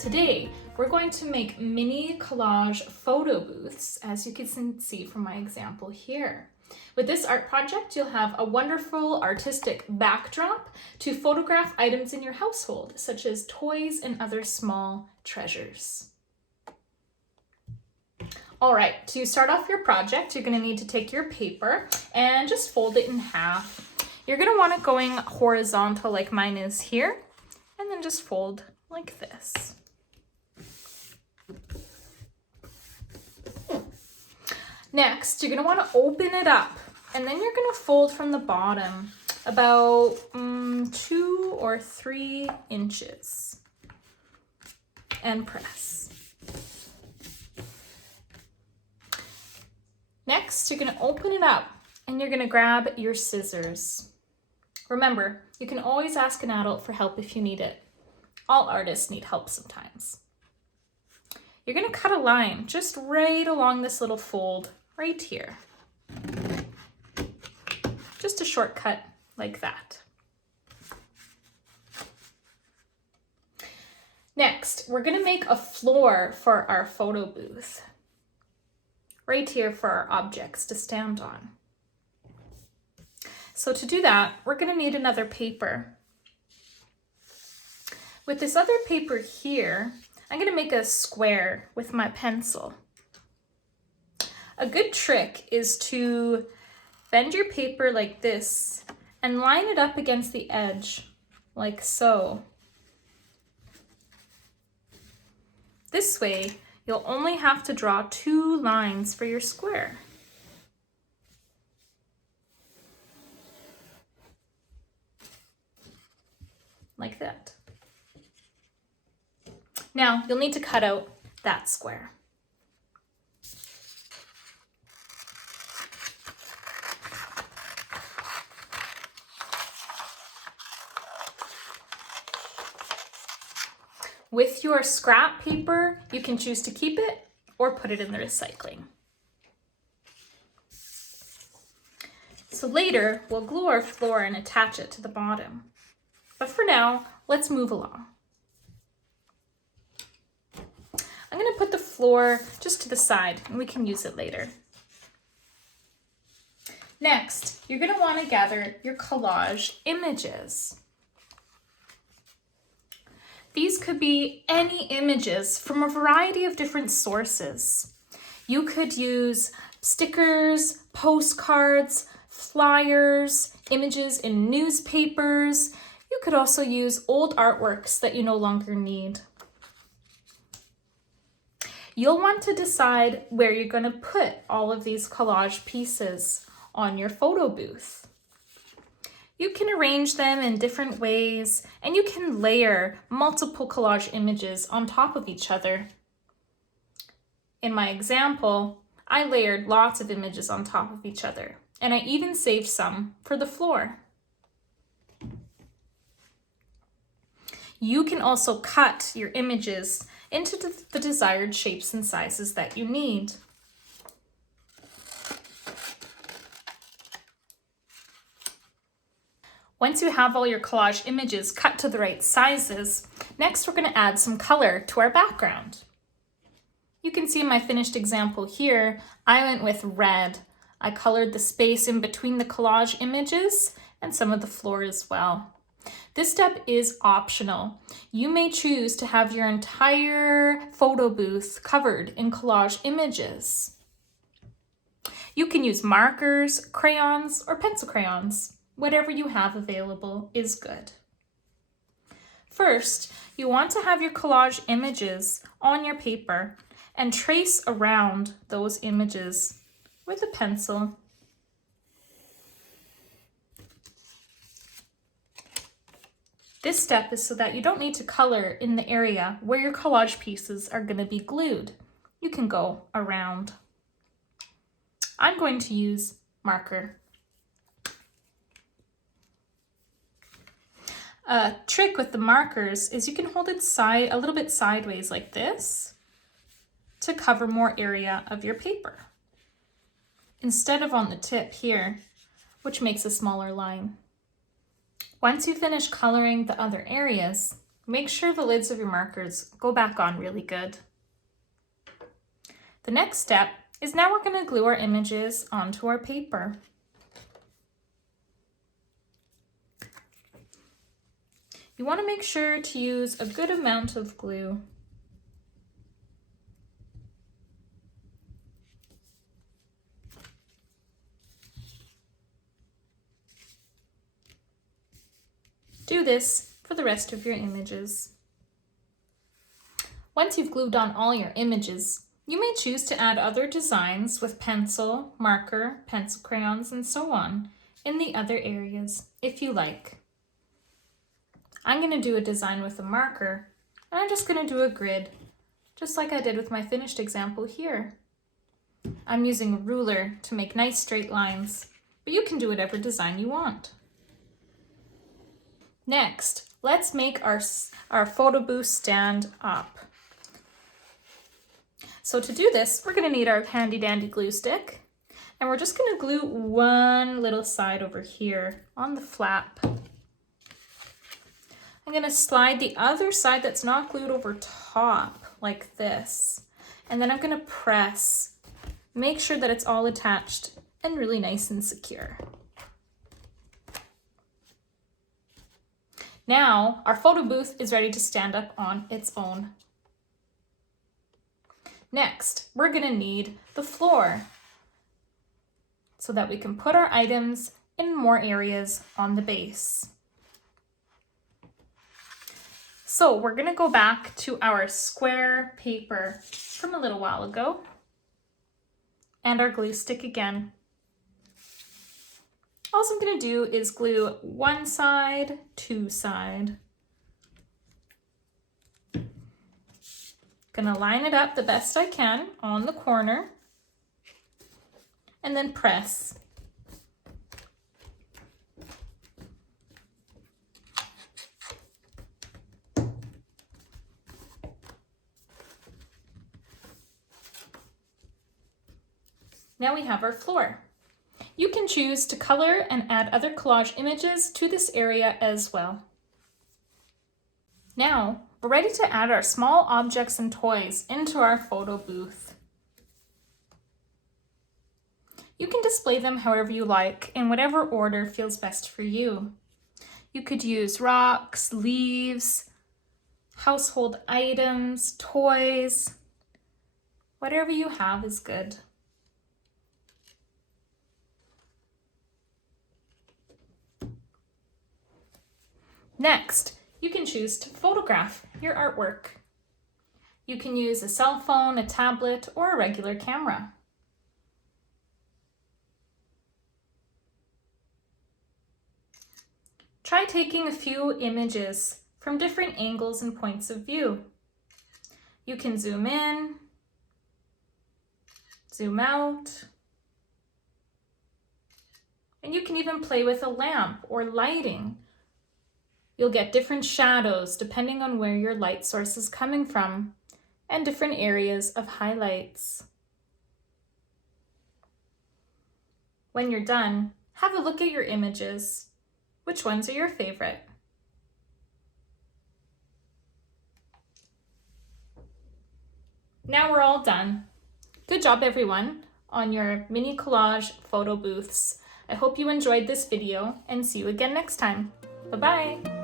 Today, we're going to make mini collage photo booths, as you can see from my example here. With this art project, you'll have a wonderful artistic backdrop to photograph items in your household, such as toys and other small treasures. All right, to start off your project, you're going to need to take your paper and just fold it in half. You're going to want it going horizontal like mine is here, and then just fold like this. Next, you're going to want to open it up, and then you're going to fold from the bottom about 2 or 3 inches and press. Next, you're going to open it up and you're going to grab your scissors. Remember, you can always ask an adult for help if you need it. All artists need help sometimes. You're going to cut a line just right along this little fold right here. Just a shortcut like that. Next, we're going to make a floor for our photo booth. Right here for our objects to stand on. So to do that, we're going to need another paper. With this other paper here, I'm going to make a square with my pencil. A good trick is to bend your paper like this and line it up against the edge, like so. This way, you'll only have to draw 2 lines for your square. Like that. Now, you'll need to cut out that square. With your scrap paper, you can choose to keep it or put it in the recycling. So later, we'll glue our floor and attach it to the bottom. But for now, let's move along. I'm going to put the floor just to the side and we can use it later. Next, you're going to want to gather your collage images. These could be any images from a variety of different sources. You could use stickers, postcards, flyers, images in newspapers. You could also use old artworks that you no longer need. You'll want to decide where you're going to put all of these collage pieces on your photo booth. You can arrange them in different ways, and you can layer multiple collage images on top of each other. In my example, I layered lots of images on top of each other, and I even saved some for the floor. You can also cut your images into the desired shapes and sizes that you need. Once you have all your collage images cut to the right sizes, next we're going to add some color to our background. You can see in my finished example here, I went with red. I colored the space in between the collage images and some of the floor as well. This step is optional. You may choose to have your entire photo booth covered in collage images. You can use markers, crayons, or pencil crayons. Whatever you have available is good. First, you want to have your collage images on your paper and trace around those images with a pencil. This step is so that you don't need to color in the area where your collage pieces are going to be glued. You can go around. I'm going to use marker. A trick with the markers is you can hold it a little bit sideways like this to cover more area of your paper, instead of on the tip here, which makes a smaller line. Once you finish coloring the other areas, make sure the lids of your markers go back on really good. The next step is now we're going to glue our images onto our paper. You want to make sure to use a good amount of glue. Do this for the rest of your images. Once you've glued on all your images, you may choose to add other designs with pencil, marker, pencil crayons, and so on in the other areas if you like. I'm going to do a design with a marker, and I'm just going to do a grid, just like I did with my finished example here. I'm using a ruler to make nice straight lines, but you can do whatever design you want. Next, let's make our photo booth stand up. So to do this, we're going to need our handy dandy glue stick, and we're just going to glue one little side over here on the flap. I'm going to slide the other side that's not glued over top like this, and then I'm going to press. Make sure that it's all attached and really nice and secure. Now our photo booth is ready to stand up on its own. Next, we're going to need the floor so that we can put our items in more areas on the base. So we're going to go back to our square paper from a little while ago and our glue stick again. All I'm going to do is glue one side, two side. Going to line it up the best I can on the corner and then press. Now we have our floor. You can choose to color and add other collage images to this area as well. Now, we're ready to add our small objects and toys into our photo booth. You can display them however you like, in whatever order feels best for you. You could use rocks, leaves, household items, toys. Whatever you have is good. Next, you can choose to photograph your artwork. You can use a cell phone, a tablet, or a regular camera. Try taking a few images from different angles and points of view. You can zoom in, zoom out, and you can even play with a lamp or lighting. You'll get different shadows depending on where your light source is coming from and different areas of highlights. When you're done, have a look at your images. Which ones are your favorite? Now we're all done. Good job everyone on your mini collage photo booths. I hope you enjoyed this video and see you again next time. Bye-bye.